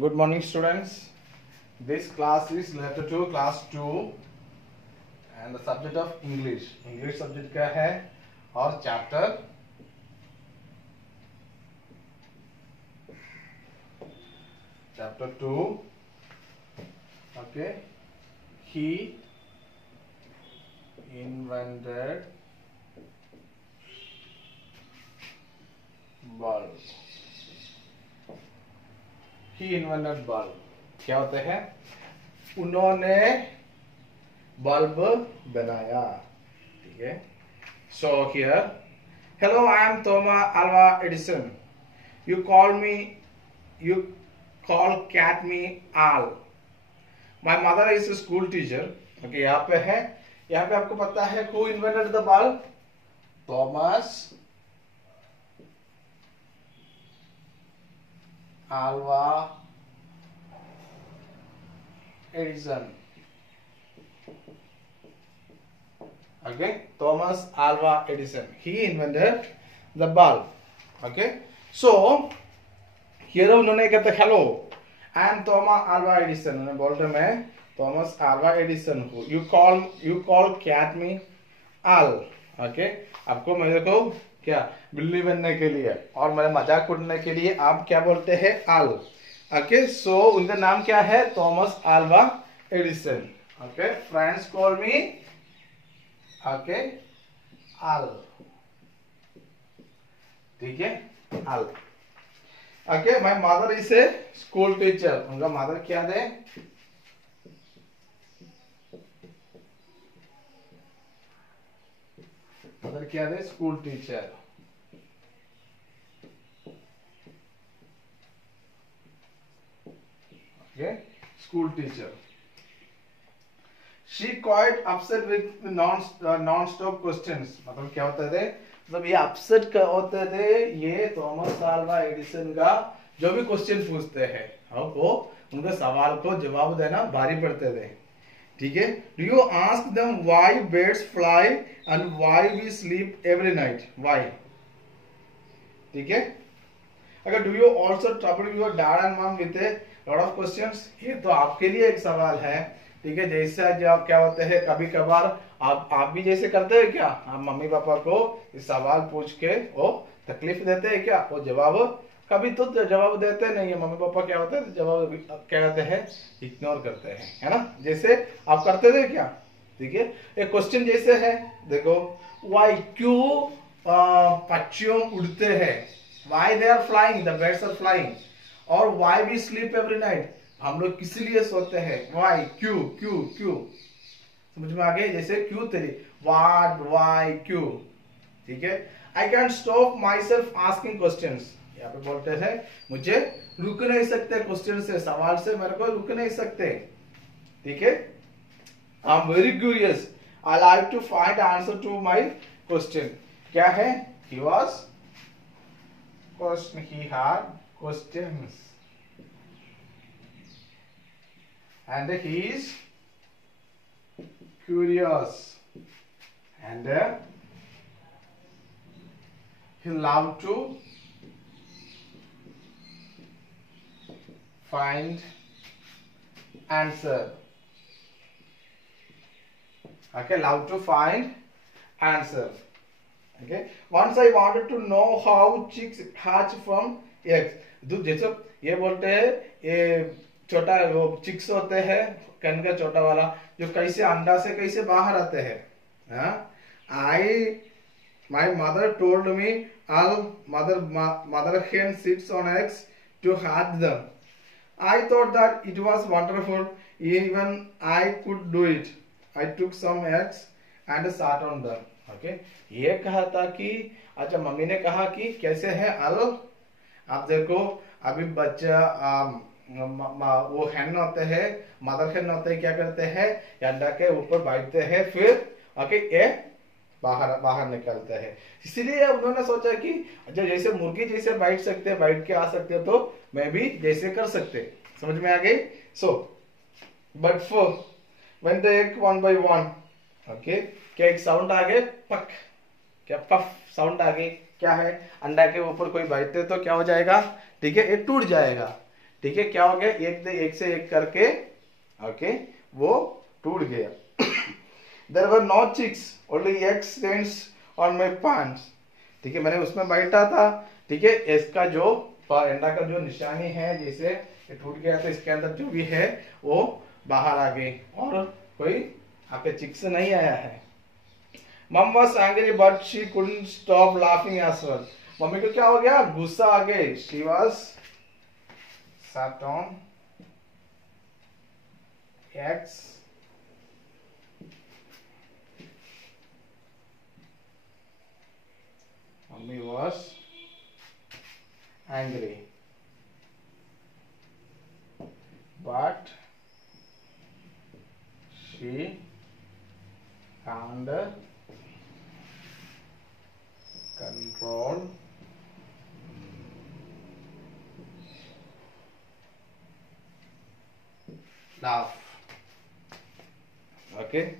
Good morning, students. This class is letter 2, class 2, and the subject of English. English subject क्या है और chapter 2. Okay. He invented bulb. He invented bulb. क्या होते हैं? उन्होंने bulb बनाया. ठीक है. So here, hello, I am Thomas Alva Edison. You call cat me Al. My mother is a school teacher. Okay, यहाँ पे है. यहाँ पे आपको पता है who invented the bulb? Thomas Alva Edison. Okay, Thomas Alva Edison. He invented the bulb. Okay, so here उन्होंने कहते hello, I am Thomas Alva Edison. उन्होंने बोलते मैं Thomas Alva Edison हूँ. You call cat me Al. Okay, आपको मेरे को क्या बिल्ली बनने के लिए और मेरे मजाक उड़ने के लिए आप क्या बोलते हैं? Al. Okay, so उनका नाम क्या है? Thomas Alva Edison. Okay, friends call me okay Al. ठीक है, Al. Okay, my mother is a school teacher. उनका मदर क्या है? मदर क्या है? School teacher. Okay, school teacher. She quite upset with non-stop questions. मतलब क्या होता थे? मतलब ये अपसेट होते थे ये थॉमस अल्वा एडिसन का जो भी क्वेश्चन पूछते हैं वो उनके सवाल को जवाब देना भारी पड़ते थे. ठीक है. Do you ask them why birds fly and why we sleep every night? Why? ठीक है. अगर do you also trouble your dad and mom with a lot of questions? ये तो आपके लिए एक सवाल है. ठीक है. जैसे जब क्या होते हैं कभी कभार आप भी जैसे करते हैं क्या? आप मम्मी पापा को इस सवाल पूछ के वो तकलीफ देते हैं क्या? वो जवाब कभी तो जवाब देते नहीं है. मम्मी पापा क्या होते हैं जवाब क्या कहते हैं? इग्नोर करते हैं, है ना? जैसे आप करते थे क्या? ठीक है. एक क्वेश्चन जैसे है देखो, वाई क्यों पक्षियों उड़ते हैं? Why they are flying, the birds are flying. और why we sleep every night, हम लोग किस लिए सोते हैं? वाई, क्यों क्यों क्यों. समझ में आ गए? जैसे क्यों तेरी व्हाट, वाई, क्यों. ठीक है. I can stop my self asking questions. यहाँ पे बोलते हैं मुझे रुक नहीं सकते क्वेश्चन से, सवाल से मेरे को रुक नहीं सकते. ठीक है. I am very curious, I like to find answer to my question. क्या है? He was question, he had questions and he is curious and he love to find answer. Okay, love to find answer. Okay, once I wanted to know how chicks hatch from eggs. जैसे ये बोलते हैं ये छोटा वो chicks होते हैं कन का छोटा वाला जो कैसे अंडा से कैसे बाहर आते हैं. My mother told me all mother hen sits on eggs to hatch them. I thought that it was wonderful. Even I could do it. I took some eggs and sat on them. Okay, ये कहा था कि अच्छा mummy ने कहा कि कैसे है अल. आप देखो अभी बच्चा वो हैन होते हैं, मदर हैन होते हैं, क्या करते हैं? अंडा के ऊपर बैठते हैं, फिर ओके ये बाहर निकलते हैं. इसीलिए उन्होंने सोचा कि अच्छा जैसे मुर्गी जैसे बैठ सकते हैं, बैठ के आ सकते हैं, तो मैं भी जैसे कर सकते. समझ में आ गई? So but for when they एक वन बाय वन. ओके, क्या एक साउंड आ गए? पक, क्या पफ साउंड आ गई? क्या है? अंडा के ऊपर कोई बैठते तो क्या हो जाएगा? ठीक है, ये टूट जाएगा. ठीक है, क्या हो गया, एक से एक करके ओके वो टूट गया। There were no chicks, only eggs stains on my pants। ठीक है, मैंने उसमें बैठा था, ठीक है, इसका जो अंडा का जो निशानी है जैसे ये टूट गया, तो इसके अंदर जो भी है वो बाहर आ गई और कोई आपके चिक्स नहीं आया है। Mom was angry but she couldn't stop laughing as well। Mummy को क्या हो गया, गुस्सा आ गई। She was sat on eggs Mummy was angry, but she can't control laugh। Okay,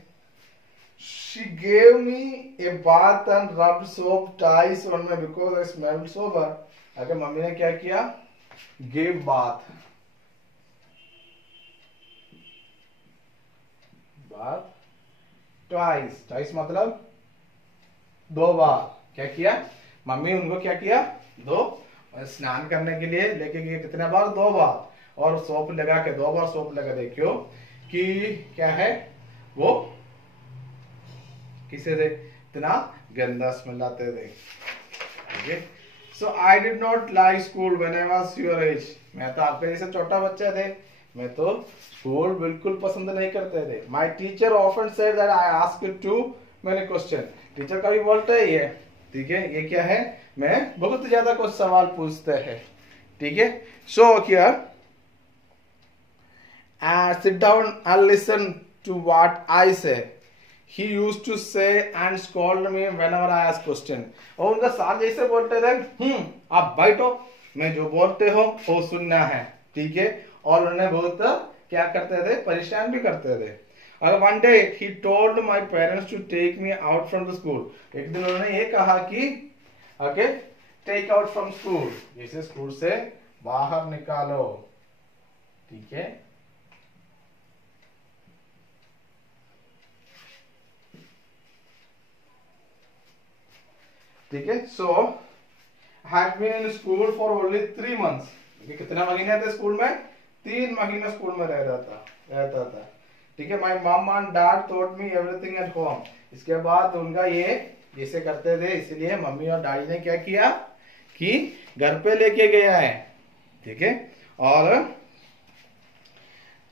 she gave me a bath and rubbed soap twice on me because I smelled sober। अगर mummy ने क्या किया, gave bath twice मतलब 2 बार। क्या किया, mummy उनको क्या किया, 2 स्नान करने के लिए लेके गए, कितने बार, 2 बार, और सोप लगा के 2 बार सोप लगा दे, क्यों कि क्या है वो किसे थे, इतना गंदा स्मेल आते थे। Okay, so I did not like school when I was your age. मैं तो आपके जैसे छोटा बच्चा थे, मैं तो स्कूल बिल्कुल पसंद नहीं करते थे। My teacher often said that I asked too many question. Teacher कभी बोलते ही है, ठीक है, ये क्या है, मैं बहुत ज्यादा कुछ सवाल पूछते हैं, ठीक है। So here sit down and listen to what I say। He used to say and scold me whenever I ask question। और उनका साथ जैसे बोलते थे, आप बैठो, मैं जो बोलते हो वो सुनना है, ठीक है। और उन्हें बहुत क्या करते थे, परेशान भी करते थे। और one day he told my parents to take me out from the school। एक दिन उन्होंने ये कहा कि okay take out from school, जैसे स्कूल से बाहर निकालो, ठीक है। ठीक है, so had been in school for only 3 months। कितना महीने थे स्कूल में, 3 महीने स्कूल में रहता था, ठीक है। My mum and dad taught me everything at home. इसके बाद उनका ये जैसे करते थे, इसलिए मम्मी और डैडी ने क्या किया कि घर पे लेके गया है, ठीक है। और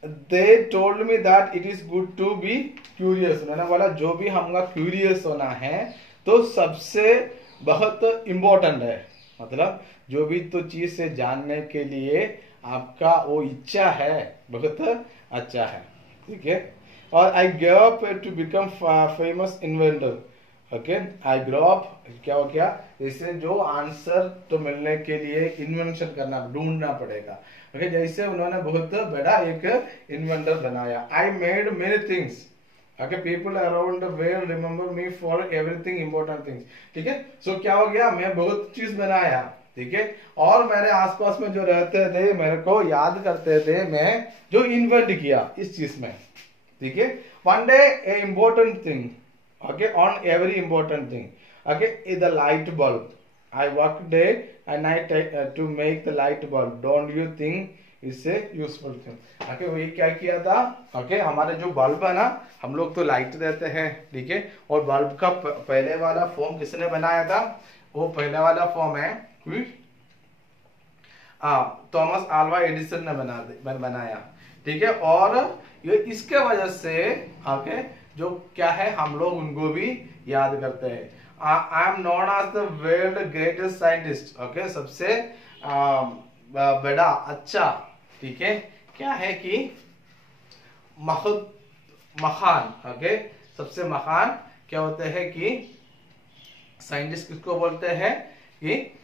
they told me that it is good to be curious. उन्होंने बोला जो भी हमका क्यूरियस होना है तो सबसे बहुत इम्पोर्टेंट है, मतलब जो भी तो चीज से जानने के लिए आपका वो इच्छा है बहुत अच्छा है, ठीक है। और I grow up to become famous inventor. Okay, I grow up क्या हो गया, जैसे जो आंसर तो मिलने के लिए इन्वेंशन करना, ढूंढना पड़ेगा। ओके, जैसे उन्होंने बहुत बड़ा एक इन्वेंटर बनाया। आई made many things. Okay, people around the world remember me for everything important things, ठीक है। सो क्या हो गया, मैं बहुत चीज बनाया, ठीक है। और मेरे आसपास में जो रहते थे मेरे को याद करते थे मैं जो इन्वेंट किया इस चीज में, ठीक है। One day a important thing, okay, on every important thing, okay, is the light bulb. I work day and night to make the light bulb. Don't you think इससे यूजफुल थिंग। ओके, वही क्या किया था, okay, हमारे जो bulb है ना, हम लोग तो लाइट देते हैं, ठीक है। और बल्ब का पहले वाला फॉर्म किसने बनाया था, वो पहले वाला फॉर्म है थॉमस अल्वा एडिसन ने बनाया, ठीक है। और ये इसके वजह से ओके जो क्या है हम लोग उनको भी याद करते हैं। I am known as the world greatest scientist. Okay, सबसे बड़ा अच्छा, ठीक है, क्या है कि महान, ओके, सबसे महान क्या होते हैं कि साइंटिस्ट किसको बोलते हैं कि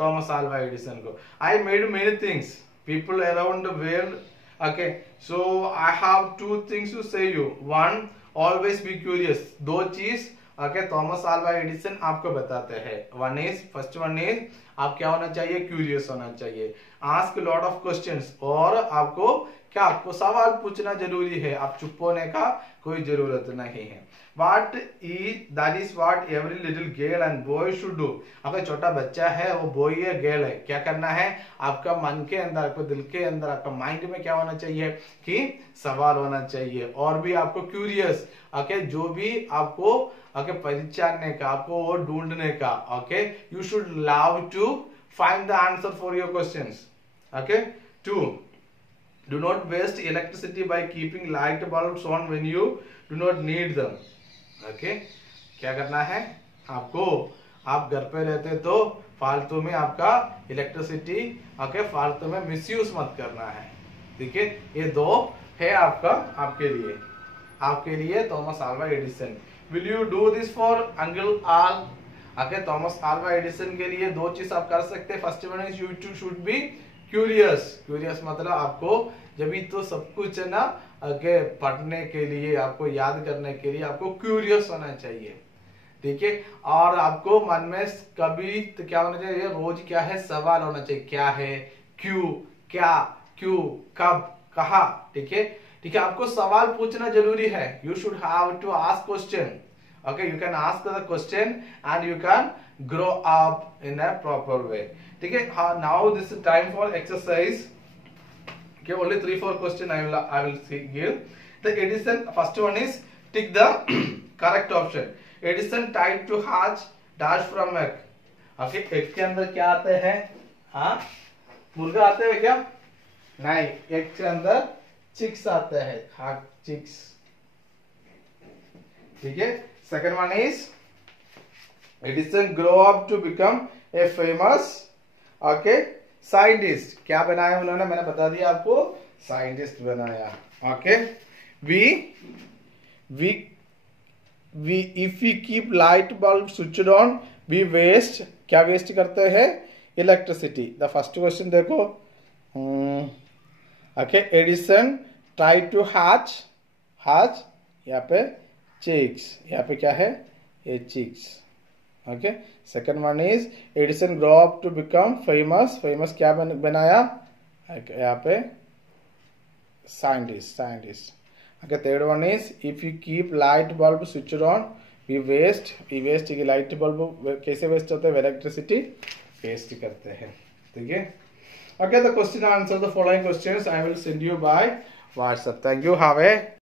थॉमस अल्वा एडिसन को। I made many things, people around the world. Okay, so I have 2 things to say you. 1, always be curious. 2 चीज ओके थॉमस अल्वा एडिसन आपको बताते हैं। फर्स्ट वन इज आप क्या होना चाहिए, क्यूरियस होना चाहिए। आस्क लॉट ऑफ क्वेश्चंस, और आपको क्या, आपको सवाल पूछना जरूरी है, आप चुप होने का कोई जरूरत नहीं है। That is what every little girl and boy should do. आपका छोटा बच्चा है, वो बॉय है गर्ल है, क्या करना है, आपका मन के अंदर, आपको दिल के अंदर, आपका माइंड में क्या होना चाहिए कि सवाल होना चाहिए, और भी आपको क्यूरियस, ओके, जो भी आपको ओके पहचानने का, आपको वो ढूंढने का, okay, you should love to find the answer for your questions, okay. 2, do not waste electricity by keeping light bulbs on when you do not need them, okay. क्या करना है आपको, आप घर पे रहते तो फालतू में आपका इलेक्ट्रिसिटी, ओके, फालतू में मिसयूज मत करना है, ठीक है। ये 2 है आपका, आपके लिए Thomas Alva Edison. Will you do this for uncle all, okay. Thomas Alva Edison के लिए 2 चीज आप कर सकते हैं। First one is you should be curious मतलब आपको जब भी तो सब कुछ है ना, आगे पढ़ने के लिए, आपको याद करने के लिए आपको क्यूरियस होना चाहिए, ठीक है। और आपको मन में कभी तो क्या होना चाहिए, रोज क्या है, सवाल होना चाहिए, क्या है, क्यों, क्या, क्यों, कब, कहा, ठीक है, ठीक है। आपको सवाल पूछना जरूरी है, you should have to ask question, okay, you can ask the question and you can grow up in a proper way, ठीक है। now this is time for exercise, okay, only 3-4 question I will give. The Edison, first one is tick the correct option. Edison tried to hatch dash from egg, okay, egg के अंदर क्या आते हैं, हाँ, मुर्गा आते हैं क्या, नहीं, egg के अंदर चिक्स आते हैं, हाँ, चिक्स, ठीक है। Second one is Edison grow up to become a famous, okay, scientist. क्या बनाया उन्होंने, मैंने बता दिया आपको, साइंटिस्ट बनाया, okay। we if we keep light bulb switched on, we waste, क्या वेस्ट करते हैं, इलेक्ट्रिसिटी। द फर्स्ट क्वेश्चन देखो, okay, Edison try to hatch यहाँ पे चिक्स, यहाँ पे क्या है, ये chicks, okay. Second one is Edison grow up to become famous, क्या बनाया, यहाँ पे scientist, okay. Third one is if you keep light bulb switched on, we waste, light bulb कैसे वेस्ट होते हैं, इलेक्ट्रिसिटी वेस्ट करते हैं, ठीक है, okay. The question answer the following questions I will send you by WhatsApp. Thank you, have A